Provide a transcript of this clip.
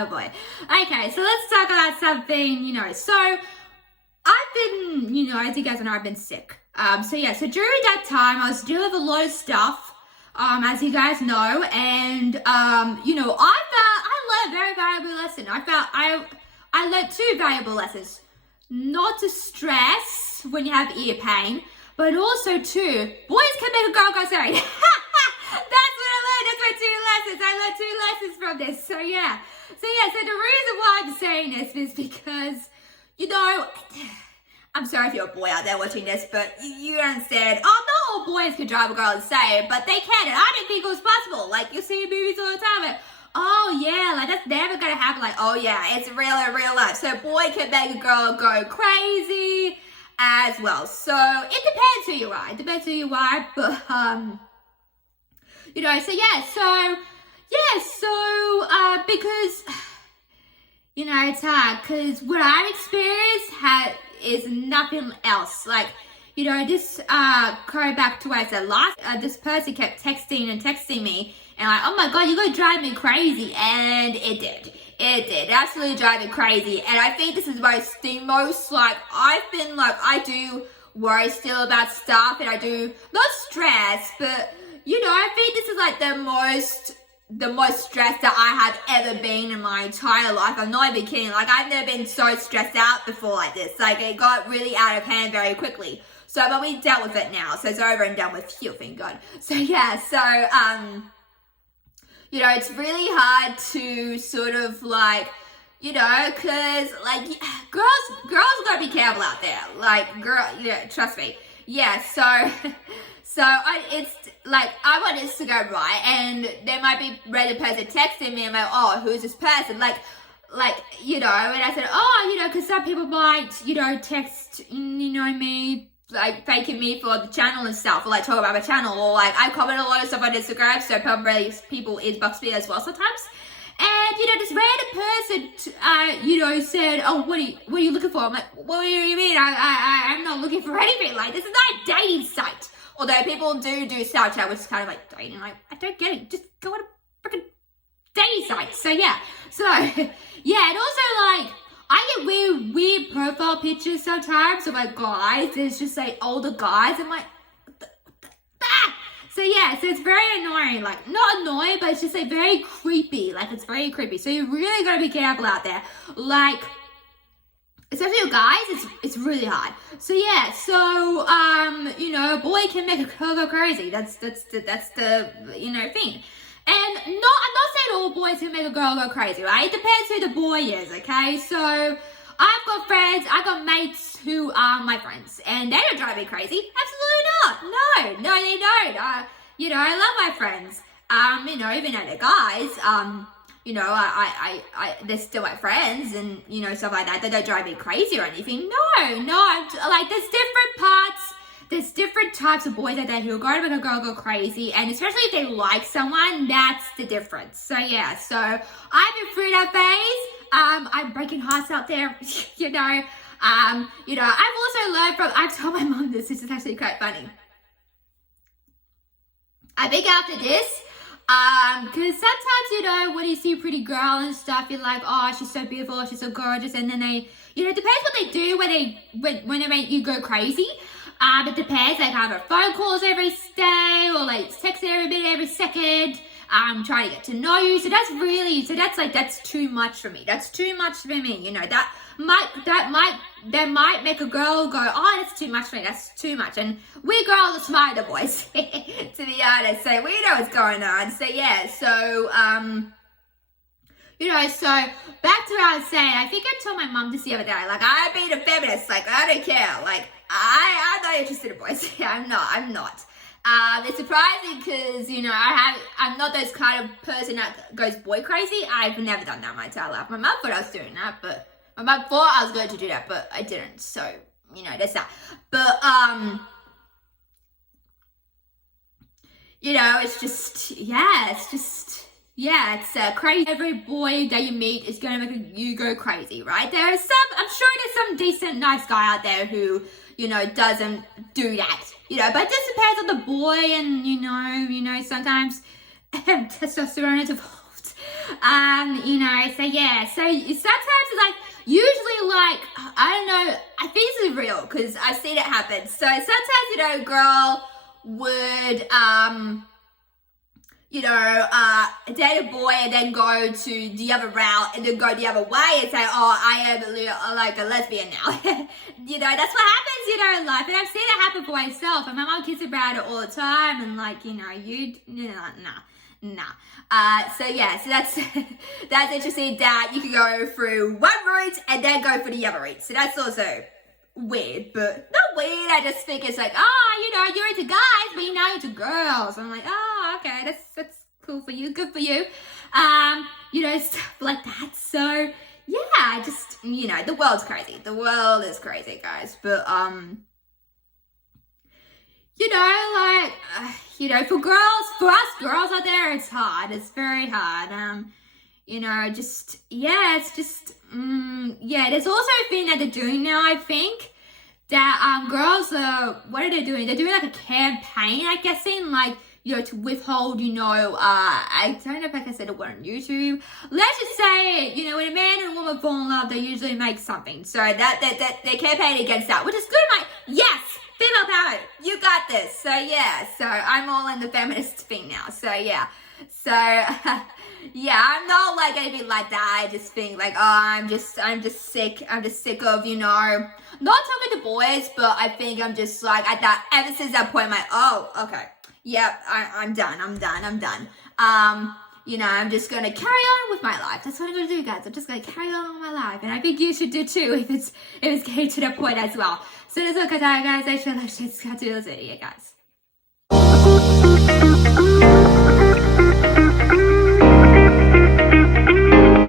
Oh boy. Okay, so let's talk about something, so I've been, as you guys know, I've been sick. So during that time, I was dealing with a lot of stuff, as you guys know, and, I learned a very valuable lesson. I learned two valuable lessons. Not to stress when you have ear pain, but also too, boys can make a girl go sorry. That's what I learned. That's my two lessons. I learned two lessons from this. So the reason why I'm saying this is because, I'm sorry if you're a boy out there watching this, but you understand, not all boys can drive a girl insane, but they can, and I didn't think it was possible. Like, you see in movies all the time, like, oh yeah, like that's never gonna happen. Like, oh yeah, it's real in real life. So boy can make a girl go crazy as well. So it depends who you are. It depends who you are, but because it's hard because what I've experienced is nothing else. Like, this going back to what I said last, this person kept texting me, and like, oh my god, you're gonna drive me crazy, and it did. It did absolutely drive me crazy, and I think this is the most like I do worry still about stuff, and I do not stress, but I think this is like the most stressed that I have ever been in my entire life. I'm not even kidding. Like, I've never been so stressed out before like this. Like, it got really out of hand very quickly. So, but we dealt with it now. So it's over and done with. Phew, thank God. So it's really hard to sort of like, cause like girls gotta be careful out there. Like, trust me. Yeah, it's like, I'm on Instagram, right? And there might be a random person texting me, and I'm like, oh, who's this person? Like, and I said, oh, because some people might, text, me, like, thanking me for the channel and stuff, or like talk about my channel, or like, I comment a lot of stuff on Instagram, so probably people inbox me as well sometimes. And, this random person, said, oh, what are you looking for? I'm like, what do you mean? I'm not looking for anything. Like, this is not a dating site. Although people do Snapchat, which is kind of like dating. Like, I don't get it. Just go on a freaking dating site. So, and also, like, I get weird profile pictures sometimes of, like, guys. It's just, like, older guys. I'm like, So it's very annoying. Like, not annoying, but it's just, like, very creepy. Like, it's very creepy. So you really gotta be careful out there. Like, especially with guys, it's really hard. So a boy can make a girl go crazy. That's the thing. And I'm not saying all boys can make a girl go crazy, right? It depends who the boy is, okay? So I've got friends, I've got mates who are my friends, and they don't drive me crazy. Absolutely not. No, they don't. I love my friends. Even though they're guys, they're still my friends, and, stuff like that. They don't drive me crazy or anything. No, like, there's different types of boys out there who are going to make a girl go crazy, and especially if they like someone, that's the difference. So I've been through that phase. I'm breaking hearts out there, I've also learned I've told my mom this is actually quite funny. I think after this, because sometimes, when you see a pretty girl and stuff, you're like, oh, she's so beautiful, she's so gorgeous, and then they, it depends what they do when they make you go crazy. It depends, like, either phone calls every day, or like text every minute, every second, trying to get to know you. So that's too much for me. That's too much for me, that might make a girl go, oh, that's too much for me, that's too much. And we girls are smarter than boys, to be honest, so we know what's going on. So back to what I was saying, I think I told my mom this the other day, like, I'm being a feminist, like, I don't care, like, I'm not interested in boys. I'm not. It's surprising because, I'm not those kind of person that goes boy crazy. I've never done that my entire life. My mum thought I was doing that, but my mum thought I was going to do that, but I didn't. So, that's that. But, it's crazy. Every boy that you meet is going to make you go crazy, right? I'm sure there's some decent, nice guy out there who, doesn't do that, but it just depends on the boy, and, sometimes testosterone is involved. You know, so yeah, so sometimes it's like, usually like, I don't know, I think this is real because I've seen it happen. So sometimes, you know, a girl would, you know, date a boy and then go to the other route and then go the other way and say, oh, I am like a lesbian now. You know, that's what happens, you know, in life. And I've seen it happen for myself. And my mom kids about it all the time. And like, you know, so yeah, so that's that's interesting that you can go through one route and then go for the other route. So that's also weird, but not weird. I just think it's like, oh, you know, you're into guys, but you're now into girls. I'm like, oh, okay, that's cool for you, good for you. You know, stuff like that. So yeah, just, you know, the world's crazy. The world is crazy, guys. But you know, like, you know, for us girls out there, it's hard. It's very hard. You know, just, yeah, it's just, yeah, there's also a thing that they're doing now, I think, that girls are, what are they doing? They're doing like a campaign, I guess, in like, you know, to withhold, you know, I don't know if I can say the word on YouTube. Let's just say, you know, when a man and a woman fall in love, they usually make something. So that they're campaigning against that, which is good. I'm like, yes, female power, you got this. So yeah, so I'm all in the feminist thing now. So yeah, so yeah, I'm not like anything like that. I just think like, oh, I'm just sick of, you know, not talking to boys, but I think I'm just like at that, ever since that point, I'm like, oh, okay, yep, I'm done. You know, I'm just gonna carry on with my life. That's what I'm gonna do, guys. I'm just gonna carry on with my life, and I think you should do too if it's getting to that point as well. So that's all, guys. I should let's get to this video, guys.